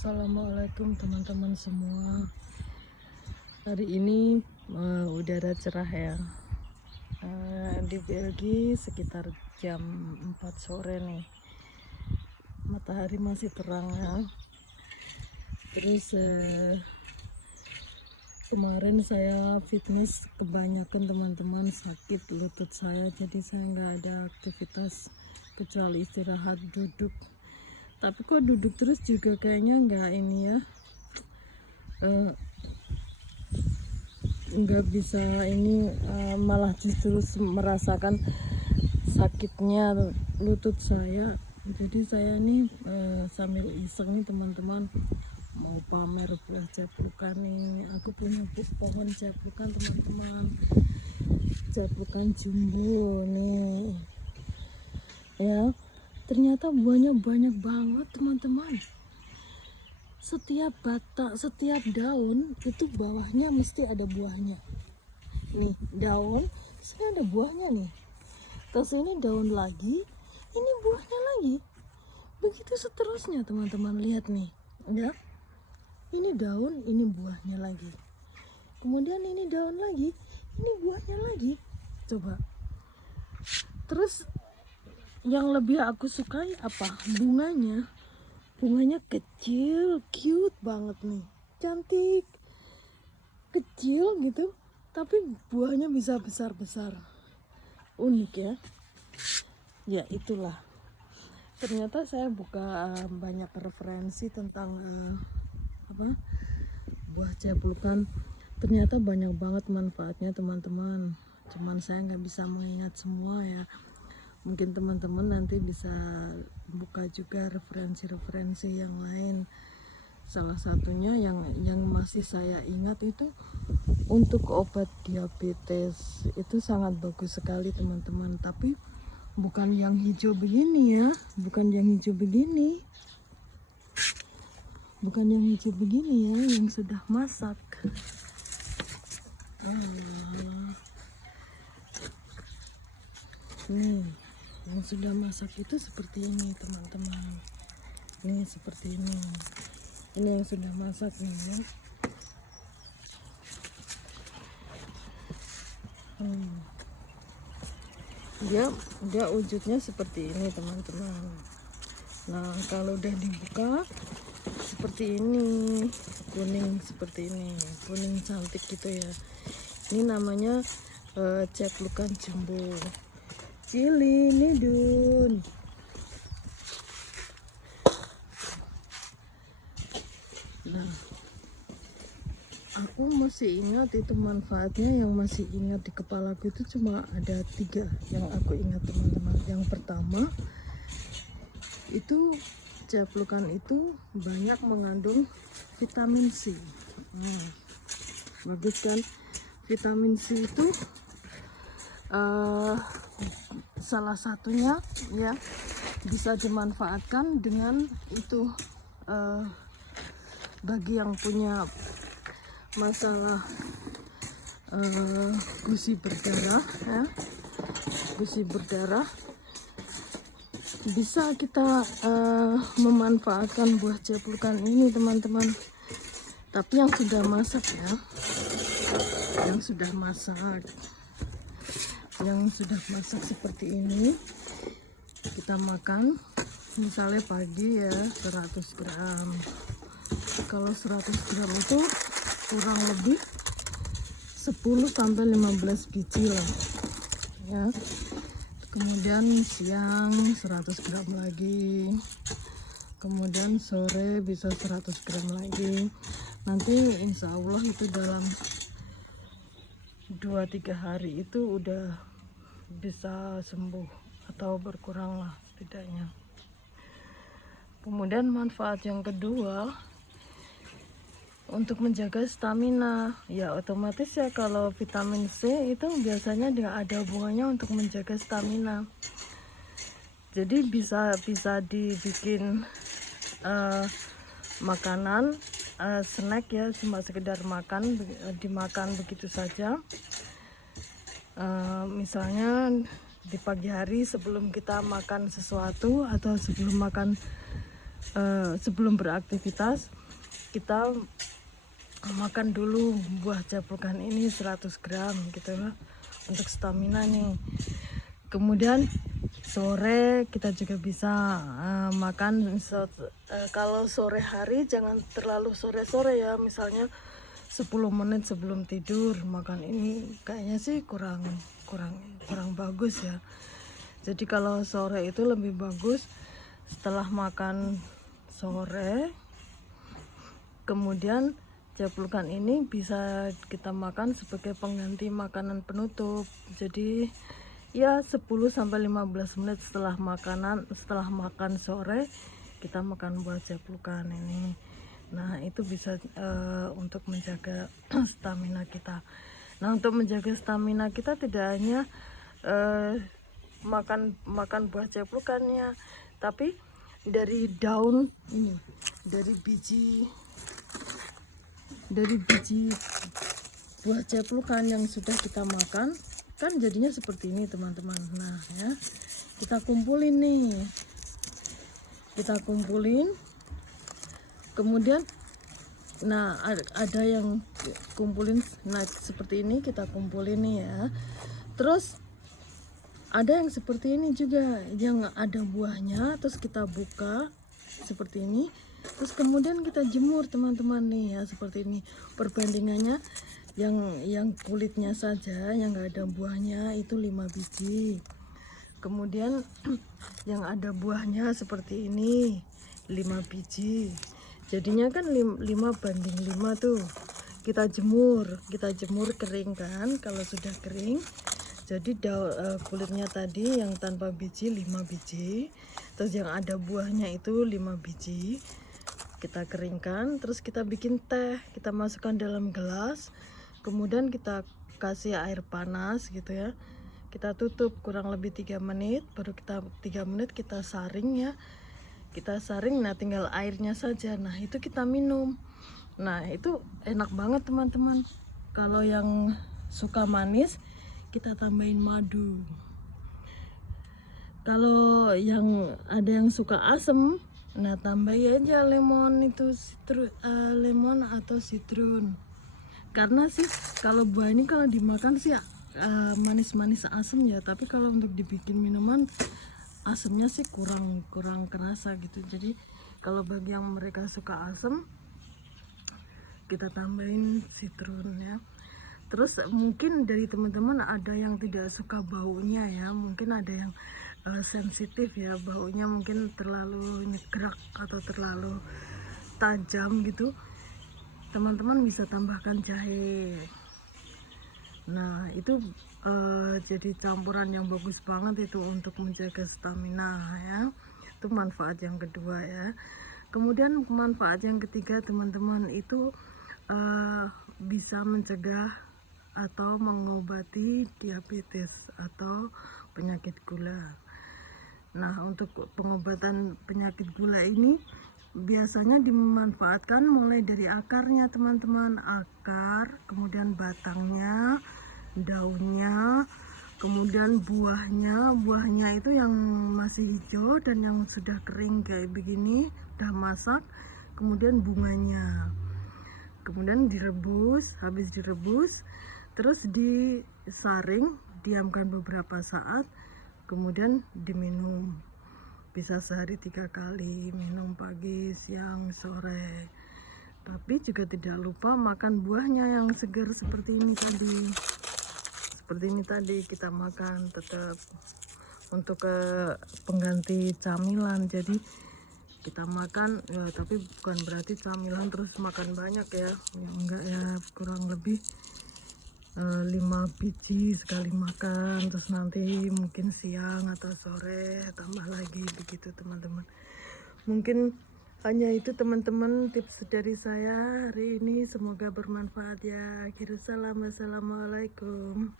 Assalamualaikum teman-teman semua. Hari ini udara cerah ya. Di Belgia sekitar jam 4 sore nih. Matahari masih terang ya. Terus kemarin saya fitness, kebanyakan teman-teman sakit lutut saya, jadi saya nggak ada aktivitas kecuali istirahat duduk. Tapi kok duduk terus juga kayaknya nggak ini ya, nggak bisa ini, malah justru merasakan sakitnya lutut saya. Jadi saya ini sambil iseng nih teman-teman, mau pamer buah japlukan nih. Aku punya pohon japlukan teman-teman, japlukan jumbo nih ya. Ternyata buahnya banyak banget teman-teman. Setiap batang, setiap daun itu bawahnya mesti ada buahnya. Nih daun, sini ada buahnya nih. Terus ini daun lagi, ini buahnya lagi. Begitu seterusnya teman-teman, lihat nih ya. Ini daun, ini buahnya lagi. Kemudian ini daun lagi, ini buahnya lagi. Coba. Terus yang lebih aku sukai apa? Bunganya. Bunganya kecil, cute banget nih. Cantik. Kecil gitu, tapi buahnya bisa besar-besar. Unik ya. Ya itulah. Ternyata saya buka banyak referensi tentang buah japlukan. Ternyata banyak banget manfaatnya teman-teman. Cuman saya nggak bisa mengingat semua ya. Mungkin teman-teman nanti bisa buka juga referensi-referensi yang lain. Salah satunya yang masih saya ingat itu untuk obat diabetes, itu sangat bagus sekali teman-teman. Tapi bukan yang hijau begini ya, bukan yang hijau begini, bukan yang hijau begini ya, yang sudah masak. Nih, yang sudah masak itu seperti ini teman-teman. Nih seperti ini. Ini yang sudah masak nih ya. Dia wujudnya seperti ini teman-teman. Nah kalau udah dibuka seperti ini, kuning seperti ini, kuning cantik gitu ya. Ini namanya japlukan jumbo. Cili Nidun. Nah, aku masih ingat itu manfaatnya, yang masih ingat di kepalaku itu cuma ada 3 yang aku ingat teman-teman. Yang pertama itu japlukan itu banyak mengandung vitamin C. Bagus kan? Vitamin C itu salah satunya ya bisa dimanfaatkan dengan itu, bagi yang punya masalah gusi berdarah ya, gusi berdarah, bisa kita memanfaatkan buah japlukan ini teman-teman. Tapi yang sudah masak ya, yang sudah masak seperti ini kita makan. Misalnya pagi ya 100 gram. Kalau 100 gram itu kurang lebih 10-15 biji lah ya. Kemudian siang 100 gram lagi, kemudian sore bisa 100 gram lagi. Nanti insya Allah itu dalam 2-3 hari itu udah bisa sembuh atau berkurang lah setidaknya. Kemudian manfaat yang kedua, untuk menjaga stamina ya. Otomatis ya kalau vitamin C itu biasanya dia ada hubungannya untuk menjaga stamina. Jadi bisa dibikin makanan, snack ya, cuma sekedar dimakan begitu saja. Misalnya di pagi hari sebelum kita makan sesuatu atau sebelum makan sebelum beraktivitas kita makan dulu buah japlukan ini 100 gram gitu ya, untuk stamina nih. Kemudian sore kita juga bisa makan kalau sore hari jangan terlalu sore-sore ya, misalnya 10 menit sebelum tidur makan ini kayaknya sih kurang bagus ya. Jadi kalau sore itu lebih bagus setelah makan sore. Kemudian japlukan ini bisa kita makan sebagai pengganti makanan penutup. Jadi ya 10-15 menit setelah makan sore kita makan buah japlukan ini. Nah itu bisa untuk menjaga stamina kita. Nah untuk menjaga stamina kita tidak hanya makan buah japlukannya, tapi dari daun ini, dari biji buah japlukan yang sudah kita makan kan jadinya seperti ini teman-teman. Nah ya, kita kumpulin nih, kemudian nah ada yang kumpulin, nah seperti ini kita kumpulin nih ya. Terus ada yang seperti ini juga yang ada buahnya, terus kita buka seperti ini, terus kemudian kita jemur teman-teman nih ya, seperti ini. Perbandingannya yang kulitnya saja yang nggak ada buahnya itu 5 biji, kemudian yang ada buahnya seperti ini 5 biji, jadinya kan 5:5 tuh. Kita jemur kering kan. Kalau sudah kering jadi kulitnya tadi yang tanpa biji 5 biji, terus yang ada buahnya itu 5 biji, kita keringkan. Terus kita bikin teh, kita masukkan dalam gelas, kemudian kita kasih air panas gitu ya, kita tutup kurang lebih 3 menit, baru 3 menit kita saring ya, nah tinggal airnya saja. Nah itu kita minum. Nah itu enak banget teman-teman. Kalau yang suka manis kita tambahin madu. Kalau ada yang suka asem, nah tambahin aja lemon atau citrun. Karena sih kalau buah ini kalau dimakan sih manis-manis asem ya, tapi kalau untuk dibikin minuman asemnya sih kurang kerasa gitu. Jadi kalau bagi yang mereka suka asem, kita tambahin citrun ya. Terus mungkin dari teman-teman ada yang tidak suka baunya ya, mungkin ada yang sensitif ya, baunya mungkin terlalu nyegrak atau terlalu tajam gitu, teman-teman bisa tambahkan jahe. Nah itu jadi campuran yang bagus banget itu untuk menjaga stamina ya. Itu manfaat yang kedua ya. Kemudian manfaat yang ketiga teman-teman itu bisa mencegah atau mengobati diabetes atau penyakit gula. Nah untuk pengobatan penyakit gula ini biasanya dimanfaatkan mulai dari akarnya teman-teman, akar, kemudian batangnya, daunnya, kemudian buahnya itu yang masih hijau dan yang sudah kering kayak begini, udah masak, kemudian bunganya, kemudian direbus. Habis direbus terus disaring, diamkan beberapa saat, kemudian diminum. Bisa sehari 3 kali, minum pagi, siang, sore. Tapi juga tidak lupa makan buahnya yang segar seperti ini tadi. Kita makan tetap untuk pengganti camilan. Jadi kita makan ya, tapi bukan berarti camilan terus makan banyak ya, enggak ya, kurang lebih 5 biji sekali makan, terus nanti mungkin siang atau sore tambah lagi begitu teman-teman. Mungkin hanya itu teman-teman tips dari saya hari ini, semoga bermanfaat ya. Akhir salam, wassalamualaikum.